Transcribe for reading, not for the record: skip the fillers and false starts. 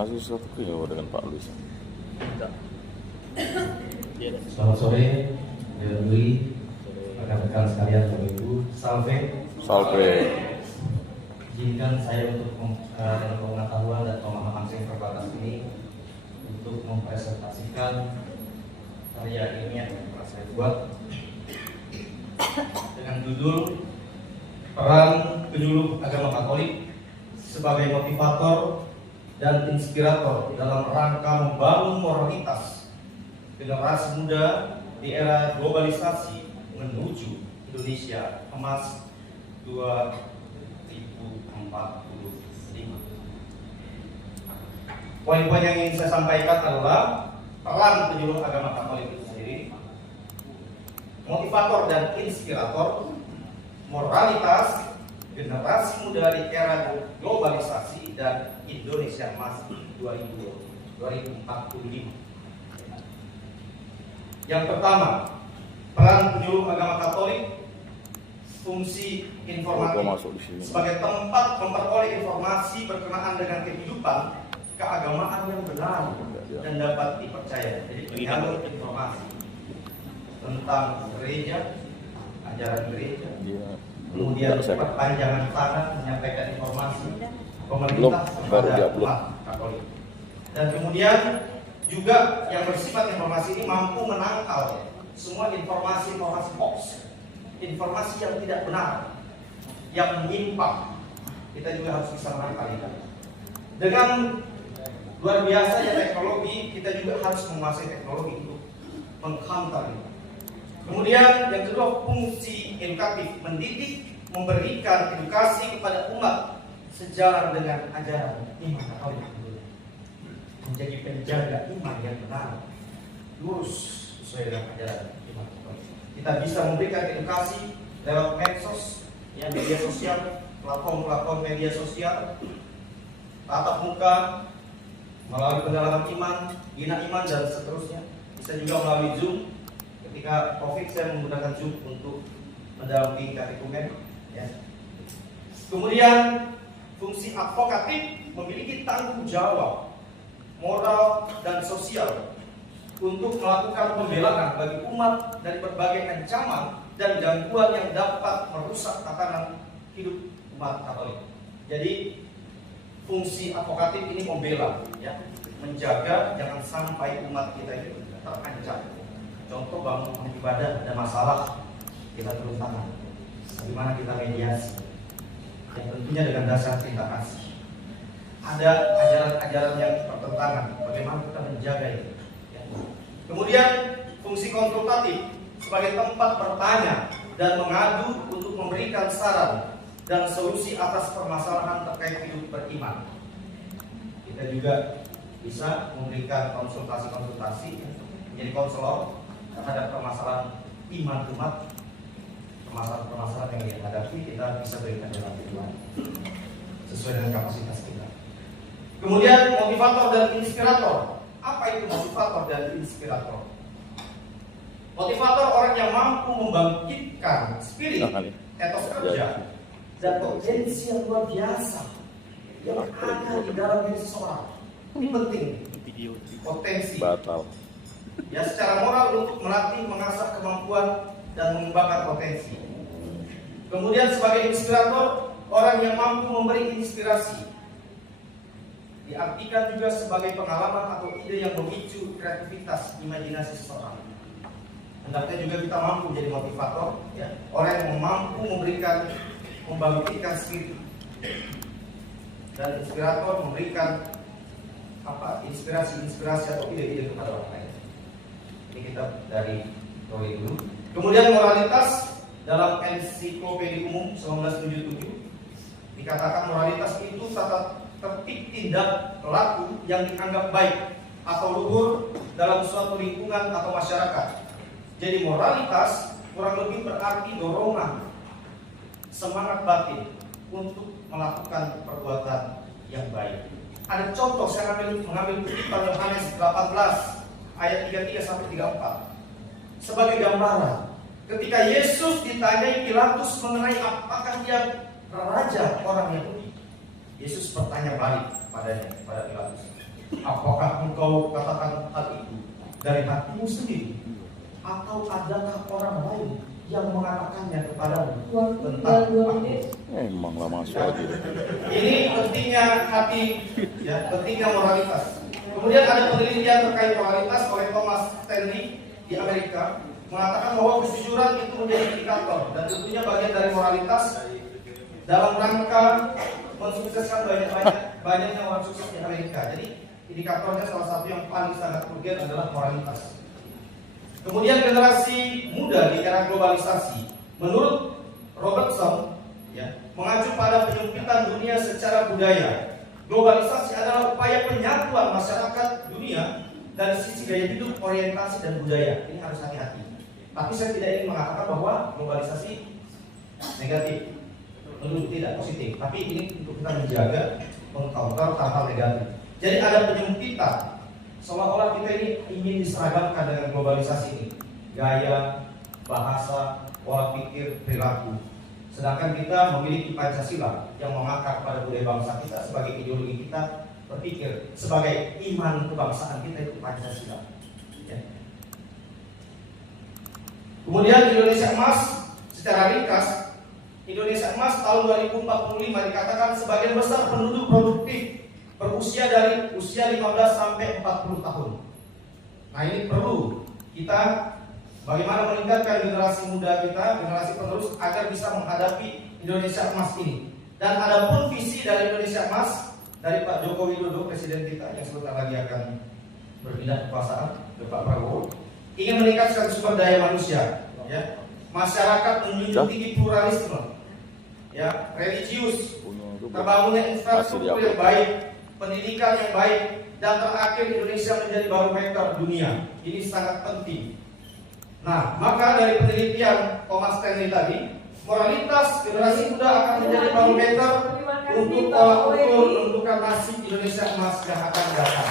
Masih sesuatu ya dengan Pak Luis. Selamat sore, Dwi, rekan-rekan sekalian, Bapak Ibu, salve. Salve. Izinkan saya untuk dalam pengetahuan dan pemahaman saya terbatas ini untuk mempresentasikan karya ilmiah yang telah saya buat dengan judul Peran Penyuluh Agama Katolik sebagai Motivator dan Inspirator dalam rangka membangun moralitas generasi muda di era globalisasi menuju Indonesia Emas 2045. Poin-poin yang ingin saya sampaikan adalah peran penyuluh agama Katolik itu sendiri, motivator dan inspirator, moralitas generasi muda di era globalisasi dan Indonesia Emas 2045. Yang pertama, peran penyuluh agama Katolik, fungsi informatif sebagai tempat memperoleh informasi berkenaan dengan kehidupan keagamaan yang benar dan dapat dipercaya. Jadi penyalur informasi tentang gereja, ajaran gereja, kemudian perpanjangan tangan menyampaikan informasi pemerintah kepada umat Katolik, dan kemudian juga yang bersifat informasi ini mampu menangkal semua informasi hoax, informasi yang tidak benar, yang menyimpang. Kita juga harus bisa menangkal. Dengan luar biasanya teknologi, kita juga harus menguasai teknologi untuk menghantar itu. Kemudian yang kedua, fungsi edukatif, mendidik, memberikan edukasi kepada umat sejalan dengan ajaran iman Katolik, menjadi penjaga iman yang benar, lurus sesuai dengan ajaran iman Katolik. Kita bisa memberikan edukasi lewat medsos, ya, media sosial, platform media sosial, tatap muka, melalui pendalaman iman, bina iman, dan seterusnya. Bisa juga melalui Zoom. Ketika COVID saya menggunakan Zoom untuk mendampingi katekumen, ya. Kemudian fungsi advokatif, memiliki tanggung jawab moral dan sosial untuk melakukan pembelaan bagi umat dari berbagai ancaman dan gangguan yang dapat merusak tatanan hidup umat Katolik. Jadi fungsi advokatif ini membela, ya, menjaga jangan sampai umat kita ini terancam. Contoh bangun ibadah ada masalah, kita turun tangan. Bagaimana kita mediasi? Yang tentunya dengan dasar cinta kasih. Ada ajaran-ajaran yang bertentangan, bagaimana kita menjaga itu? Ya. Kemudian fungsi konsultatif sebagai tempat bertanya dan mengadu untuk memberikan saran dan solusi atas permasalahan terkait hidup beriman. Kita juga bisa memberikan konsultasi, menjadi konselor terhadap permasalahan iman umat, permasalahan yang dihadapi, kita bisa berikan jalan keluar sesuai dengan kapasitas kita. Kemudian motivator dan inspirator. Apa itu motivator dan inspirator? Motivator orang yang mampu membangkitkan spirit, etos kerja, dan potensi yang luar biasa yang ada di dalam diri seseorang. Ini penting. Potensi. Ya, secara moral untuk melatih, mengasah kemampuan dan mengembangkan potensi. Kemudian sebagai inspirator, orang yang mampu memberi inspirasi. Diartikan juga sebagai pengalaman atau ide yang memicu kreativitas imajinasi seseorang. Hendaknya juga kita mampu menjadi motivator, ya, orang yang mampu membangkitkan spirit. dan inspirator memberikan inspirasi atau ide-ide kepada orang lain. Ini kita dari Roy dulu. Kemudian moralitas dalam Ensiklopedia Umum 1977 dikatakan moralitas itu tata tertib tindak laku yang dianggap baik atau luhur dalam suatu lingkungan atau masyarakat. Jadi moralitas kurang lebih berarti dorongan, semangat batin untuk melakukan perbuatan yang baik. Ada contoh, saya mengambil kutipan Yohanes 18 ayat 33 sampai 34 sebagai gambaran. Ketika Yesus ditanyai Pilatus mengenai apakah dia raja orang Yahudi, Yesus bertanya balik pada Pilatus, apakah engkau katakan hal itu dari hatimu sendiri, atau adakah orang lain yang mengatakannya kepadamu tentang aku? Emang lama sekali. Ini pentingnya hati, ya, pentingnya moralitas. Kemudian ada penelitian terkait moralitas oleh Thomas Stanley di Amerika mengatakan bahwa kejujuran itu menjadi indikator dan tentunya bagian dari moralitas dalam rangka mensukseskan banyaknya orang sukses di Amerika. Jadi indikatornya salah satu yang paling sangat urgen adalah moralitas. Kemudian generasi muda di era globalisasi, menurut Robertson, ya, mengacu pada penyempitan dunia secara budaya. Globalisasi adalah upaya penyatuan masyarakat dunia dari sisi gaya hidup, orientasi dan budaya. Ini harus hati-hati. Tapi saya tidak ingin mengatakan bahwa globalisasi negatif, tentu tidak positif. Tapi ini untuk kita menjaga, mengcounter hal-hal negatif. Jadi ada penyempitan. Seolah-olah kita ini ingin diseragamkan dengan globalisasi ini, gaya, bahasa, pola pikir, perilaku. Sedangkan kita memiliki Pancasila yang mengakar pada budaya bangsa kita sebagai ideologi kita berpikir, sebagai iman kebangsaan kita itu Pancasila. Ya. Kemudian Indonesia Emas, secara ringkas, Indonesia Emas tahun 2045 dikatakan sebagian besar penduduk produktif berusia dari usia 15 sampai 40 tahun. Nah, ini perlu kita bagaimana meningkatkan generasi muda kita, generasi penerus agar bisa menghadapi Indonesia Emas ini. Dan ada pun visi dari Indonesia Emas dari Pak Joko Widodo, presiden kita yang sebentar lagi akan berpindah kekuasaan ke Pak Prabowo, ingin meningkatkan sumber daya manusia, ya. Masyarakat menjunjung tinggi pluralisme, ya, religius, terbangunnya infrastruktur yang baik, pendidikan yang baik, dan terakhir Indonesia menjadi barometer dunia. Ini sangat penting. Nah, maka dari penelitian Thomas Stanley tadi, moralitas generasi muda akan menjadi barometer untuk pola ukur menentukan nasib Indonesia Emas yang akan datang.